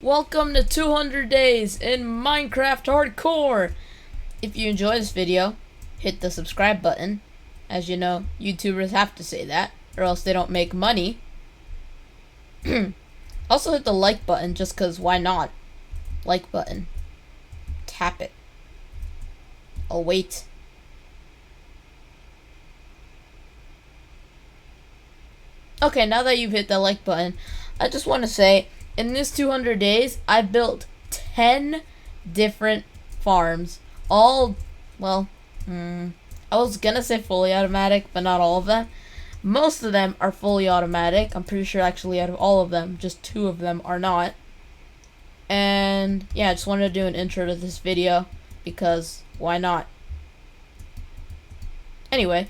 Welcome to 200 Days in Minecraft Hardcore! If you enjoy this video, hit the subscribe button. As you know, YouTubers have to say that, or else they don't make money. Also hit the like button, just cause why not? Like button. Tap it. I'll wait. Okay, now that you've hit the like button, I just want to say, in this 200 days, I built 10 different farms. All, well, I was gonna say fully automatic, but not all of them. Most of them are fully automatic. I'm pretty sure actually out of all of them, just 2 of them are not. And yeah, I just wanted to do an intro to this video, because why not? Anyway,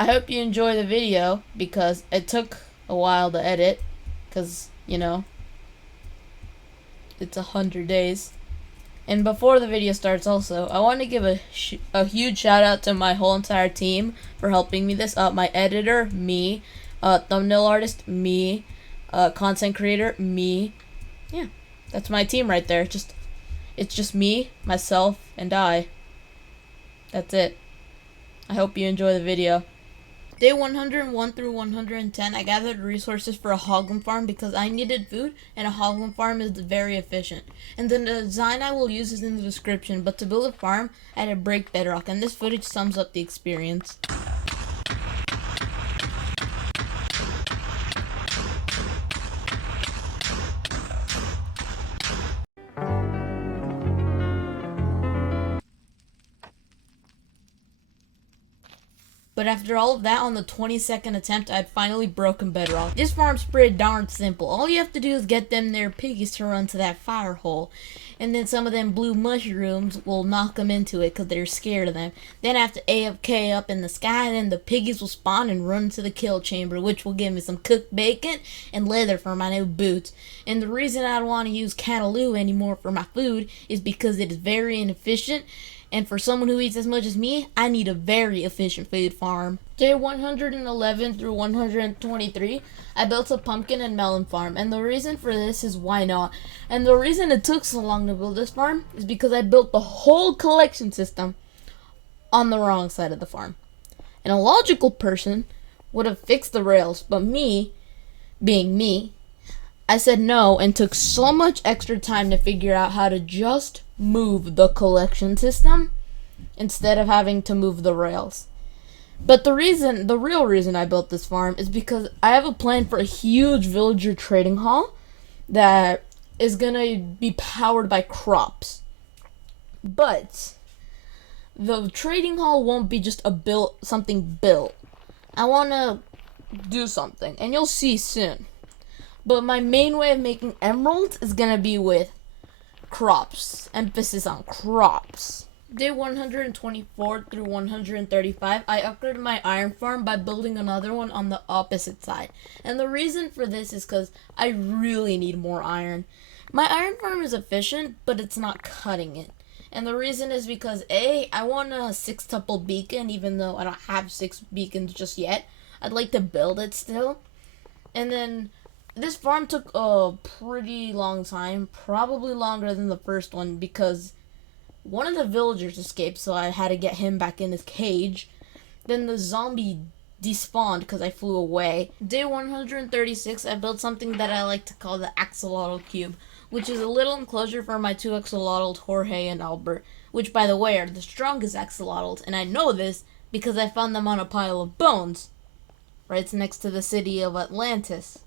I hope you enjoy the video, because it took a while to edit, because, you know, it's 100 days. And before the video starts also, I want to give a huge shout out to my whole entire team for helping me this. My editor, me. Thumbnail artist, me. Content creator, me. Yeah, that's my team right there. It's just me, myself, and I. That's it. I hope you enjoy the video. Day 101 through 110, I gathered resources for a hoglin farm because I needed food, and a hoglin farm is very efficient. And the design I will use is in the description, but to build a farm, I had to break bedrock, and this footage sums up the experience. But after all of that, on the 22nd attempt, I had finally broken bedrock. This farm's pretty darn simple. All you have to do is get them there piggies to run to that fire hole. And then some of them blue mushrooms will knock them into it because they're scared of them. Then after AFK up in the sky, then the piggies will spawn and run to the kill chamber, which will give me some cooked bacon and leather for my new boots. And the reason I don't want to use Cataloo anymore for my food is because it is very inefficient. And for someone who eats as much as me, I need a very efficient food farm. Day 111 through 123, I built a pumpkin and melon farm. And the reason for this is why not. And the reason it took so long to build this farm is because I built the whole collection system on the wrong side of the farm. And a logical person would have fixed the rails. But me, being me, I said no and took so much extra time to figure out how to just move the collection system instead of having to move the rails. But the real reason I built this farm is because I have a plan for a huge villager trading hall that is gonna be powered by crops. But the trading hall won't be just something built. I wanna do something, and you'll see soon. But my main way of making emeralds is gonna be with crops. Emphasis on crops. Day 124 through 135, I upgraded my iron farm by building another one on the opposite side. And the reason for this is because I really need more iron. My iron farm is efficient, but it's not cutting it. And the reason is because I want a 6-tuple beacon, even though I don't have 6 beacons just yet. I'd like to build it still. And then this farm took a pretty long time, probably longer than the first one, because one of the villagers escaped, so I had to get him back in his cage. Then the zombie despawned because I flew away. Day 136, I built something that I like to call the axolotl cube, which is a little enclosure for my 2 axolotls, Jorge and Albert, which, by the way, are the strongest axolotls, and I know this because I found them on a pile of bones right next to the city of Atlantis.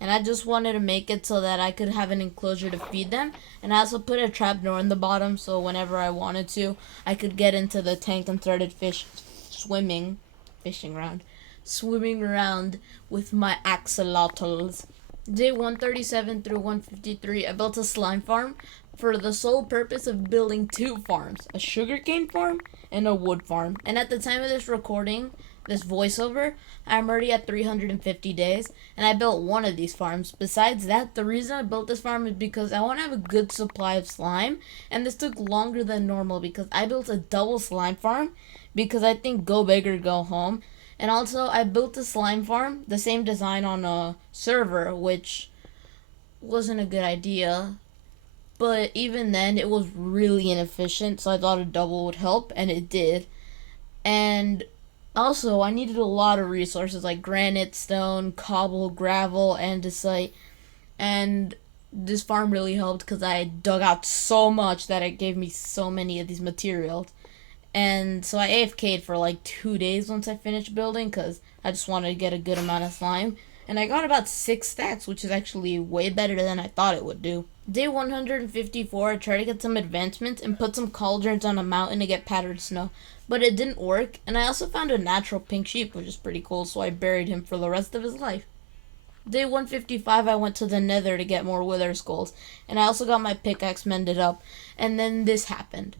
And I just wanted to make it so that I could have an enclosure to feed them. And I also put a trapdoor in the bottom so whenever I wanted to, I could get into the tank and started swimming around with my axolotls. Day 137 through 153, I built a slime farm for the sole purpose of building 2 farms, a sugarcane farm and a wood farm. And at the time of this recording, this voiceover, I'm already at 350 days, and I built one of these farms. Besides that, the reason I built this farm is because I want to have a good supply of slime, and this took longer than normal because I built a double slime farm because I think go big or go home. And also, I built a slime farm, the same design on a server, which wasn't a good idea but even then it was really inefficient, so I thought a double would help, and it did. And also, I needed a lot of resources like granite, stone, cobble, gravel, andesite, and this farm really helped because I dug out so much that it gave me so many of these materials. And so I AFK'd for like 2 days once I finished building because I just wanted to get a good amount of slime. And I got about 6 stacks, which is actually way better than I thought it would do. Day 154, I tried to get some advancements and put some cauldrons on a mountain to get powdered snow. But it didn't work, and I also found a natural pink sheep, which is pretty cool, so I buried him for the rest of his life. Day 155, I went to the nether to get more wither skulls, and I also got my pickaxe mended up, and then this happened.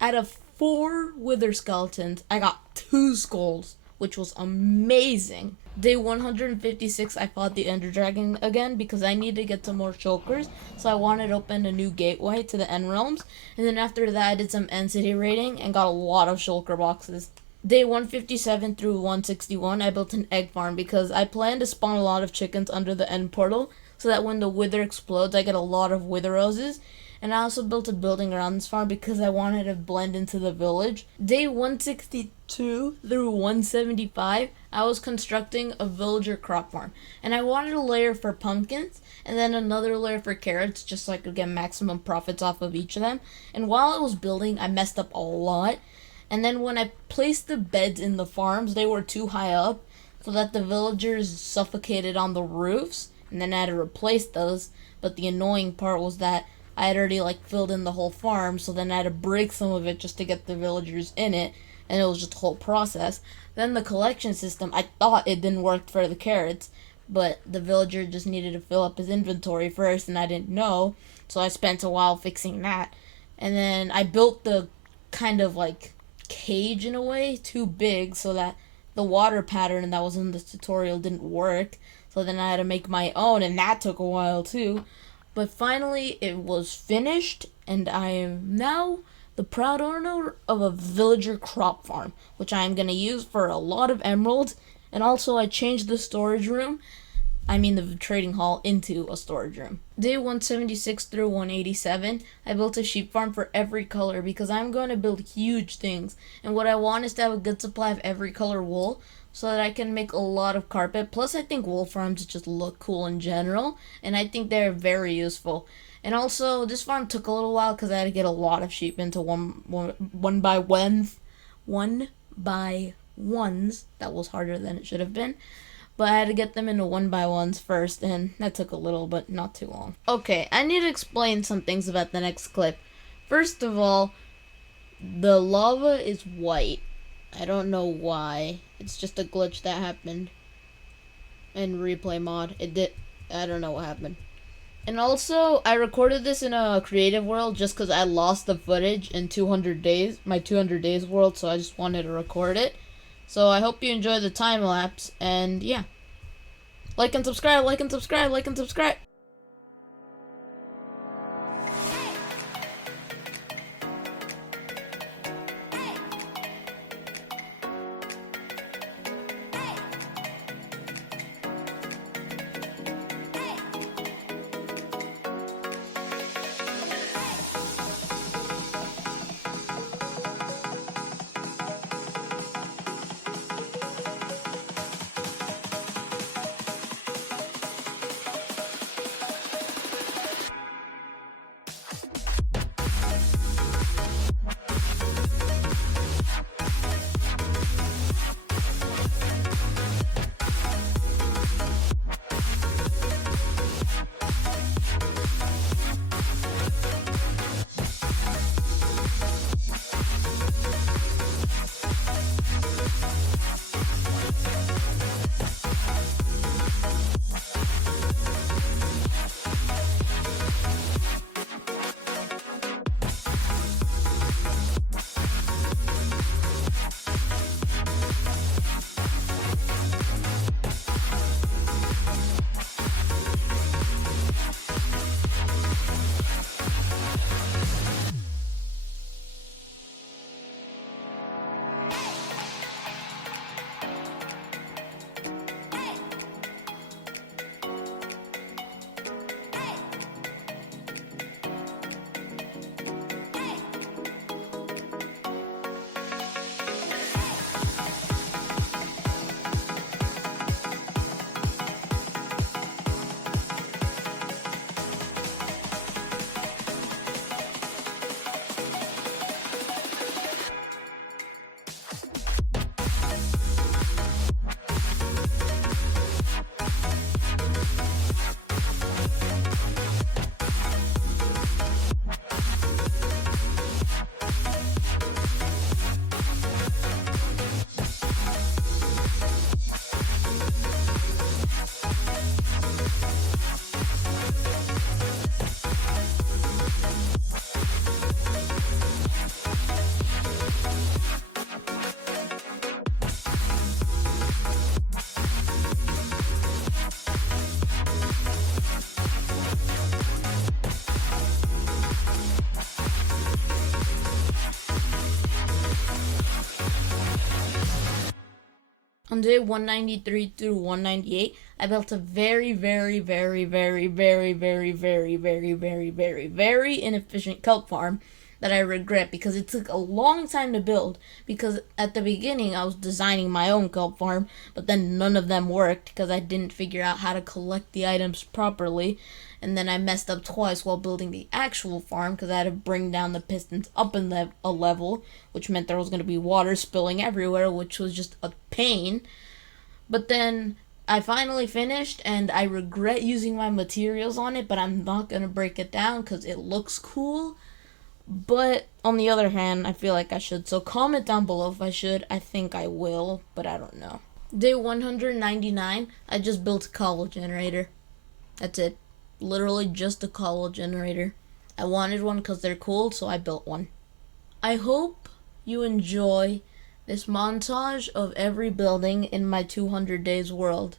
Out of 4 wither skeletons, I got 2 skulls, which was amazing. Day 156, I fought the Ender Dragon again because I needed to get some more shulkers, so I wanted to open a new gateway to the End Realms. And then after that, I did some End City raiding and got a lot of shulker boxes. Day 157 through 161, I built an egg farm because I plan to spawn a lot of chickens under the end portal so that when the wither explodes, I get a lot of wither roses. And I also built a building around this farm because I wanted to blend into the village. Day 162 through 175, I was constructing a villager crop farm. And I wanted a layer for pumpkins and then another layer for carrots just so I could get maximum profits off of each of them. And while I was building, I messed up a lot. And then when I placed the beds in the farms, they were too high up so that the villagers suffocated on the roofs. And then I had to replace those. But the annoying part was that I had already filled in the whole farm, so then I had to break some of it just to get the villagers in it, and it was just a whole process. Then the collection system, I thought it didn't work for the carrots, but the villager just needed to fill up his inventory first, and I didn't know, so I spent a while fixing that. And then I built the kind of cage in a way, too big, so that the water pattern that was in the tutorial didn't work, so then I had to make my own, and that took a while too. But finally, it was finished, and I am now the proud owner of a villager crop farm, which I am going to use for a lot of emeralds. And also, I changed the storage room, the trading hall, into a storage room. Day 176 through 187, I built a sheep farm for every color because I'm going to build huge things. And what I want is to have a good supply of every color wool, so that I can make a lot of carpet. Plus, I think wool farms just look cool in general, and I think they're very useful. And also, this farm took a little while because I had to get a lot of sheep into one by ones. That was harder than it should have been. But I had to get them into 1x1s first, and that took a little, but not too long. Okay, I need to explain some things about the next clip. First of all, the lava is white. I don't know why. It's just a glitch that happened in replay mod. I don't know what happened. And also, I recorded this in a creative world just because I lost the footage in 200 days, my 200 days world, so I just wanted to record it. So I hope you enjoy the time lapse, and yeah. Like and subscribe, like and subscribe, like and subscribe. On day 193 through 198, I built a very, very, very, very, very, very, very, very, very, very, very inefficient kelp farm that I regret because it took a long time to build. Because at the beginning, I was designing my own kelp farm, but then none of them worked because I didn't figure out how to collect the items properly. And then I messed up twice while building the actual farm because I had to bring down the pistons up in a level, which meant there was going to be water spilling everywhere, which was just a pain. But then I finally finished, and I regret using my materials on it, but I'm not going to break it down because it looks cool. But on the other hand, I feel like I should. So comment down below if I should. I think I will, but I don't know. Day 199, I just built a cobble generator. That's it. Literally just a cobble generator. I wanted one because they're cool, so I built one. I hope you enjoy this montage of every building in my 200 days world.